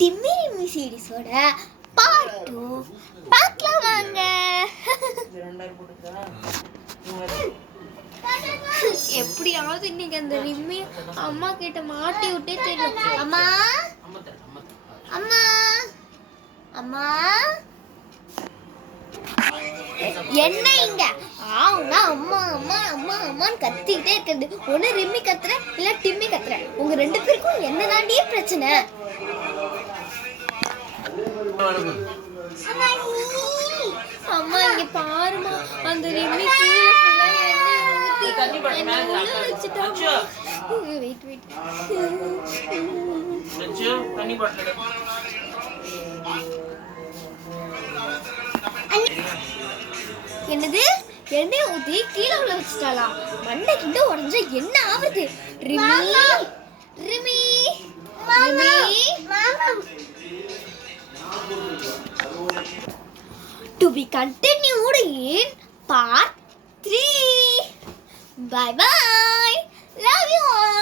Timmy ரிம்மி சீரிஸோட part 2 பார்க்கலாம் வாங்க. எப்படியாவது இன்னைக்கு அந்த ரிம்மி அம்மா கிட்ட மாட்டி விட்டே தெரியும். அம்மா அம்மா அம்மா என்ன இங்க ஆவுனா அம்மா அம்மா அம்மா அம்மான்னு கத்திக்கிட்டே இருக்கிறது. ஒண்ணு ரிம்மி கத்துற இல்ல டிம்மி கத்துற, உங்க ரெண்டு பேருக்கும் என்னதாண்டியே பிரச்சனை? அம்மா இங்க பாருமா, அந்த ரிம்மி கீழே ஃபுல்லா என்ன உள்ள வச்சிட்டாங்க. வெயிட் வெயிட் தண்ணி பாட்டில் என்னது எண்ணெய் ஊத்தி கீழே உள்ள வச்சிட்டாளா? மண்டை கிட்ட உடஞ்ச என்ன ஆகுது? Rimi Rimi Rimi to be continued in part 3. Bye bye, love you all.